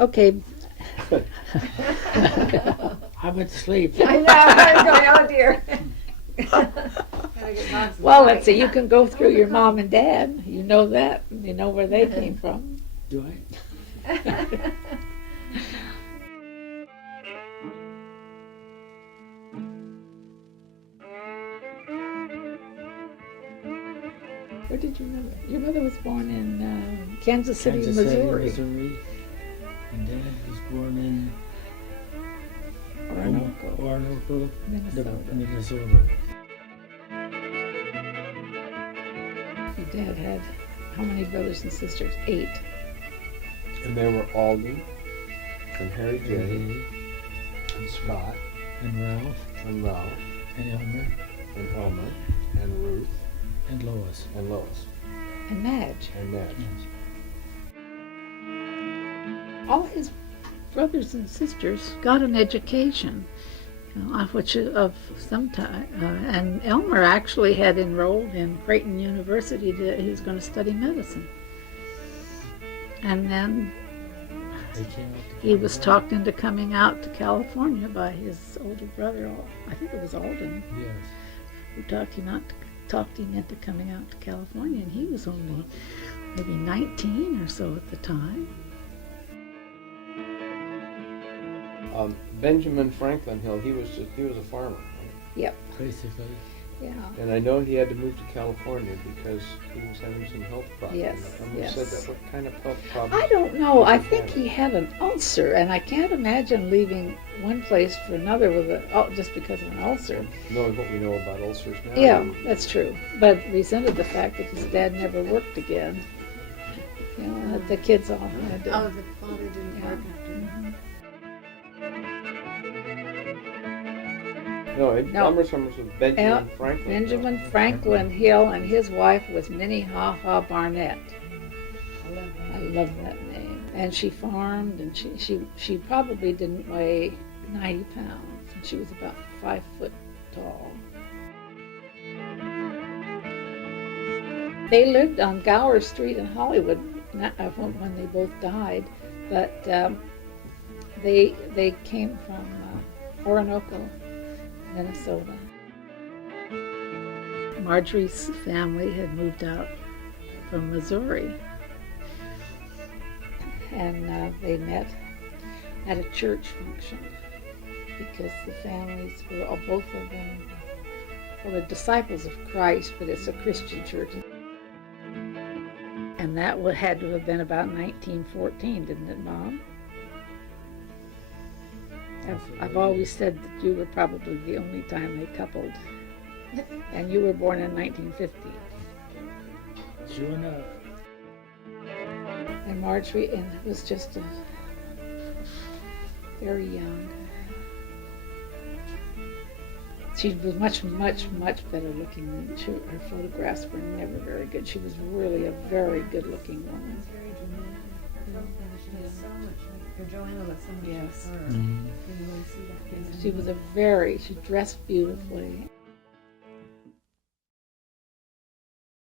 Okay. I went to sleep. I know, I was going, oh dear. Well, let's see, you can go through your mom and dad. You know that. You know where they came from. Do I? Where did your mother? Your mother was born in Kansas City, Kansas Missouri. City, Missouri. And Dad was born in Orinoco, Minnesota. Minnesota. Your dad had how many brothers and sisters? 8. And they were Alden and Harry J. And and Scott Ralph and Ralph and Elmer and Elmer and Ruth and Lois. and Lois And Madge. and Ned. All his brothers and sisters got an education, which of some time. And Elmer actually had enrolled in Creighton University. He was going to study medicine. And then They came up to he was talked into coming out to California by his older brother. I think it was Alden, Yes. who talked him into coming out to California, and he was only maybe 19 or so at the time. Benjamin Franklin Hill, he was a farmer, right? Yep. Basically. Yeah. And I know he had to move to California because he was having some health problems. Yes, And we yes. said that what kind of health problems? I don't know. I think he had an ulcer, and I can't imagine leaving one place for another with just because of an ulcer. Knowing what we know about ulcers now. Yeah, that's true. But resented the fact that his dad never worked again. You know, that the kids all had to. Oh, the father didn't work after. Mhm. No, No. Elmer Summers was Benjamin Franklin. Benjamin Franklin Hill, and his wife was Minnie Ha Ha Barnett. I love that name. And she farmed, and she probably didn't weigh 90 pounds, and she was about 5 foot tall. They lived on Gower Street in Hollywood when they both died, but they came from Orinoco, Minnesota. Marjorie's family had moved out from Missouri, and they met at a church function because the families were both of them were disciples of Christ, but it's a Christian church. And that had to have been about 1914, didn't it, Mom? I've always said that you were probably the only time they coupled. And you were born in 1950. Sure enough. And Marjorie was just very young. She was much, much, much better looking than her photographs were never very good. She was really a very good looking woman. It's very dramatic. She has so much, like, her Joanna was so much Yes. like her. Mhm. You can really see that. She dressed beautifully.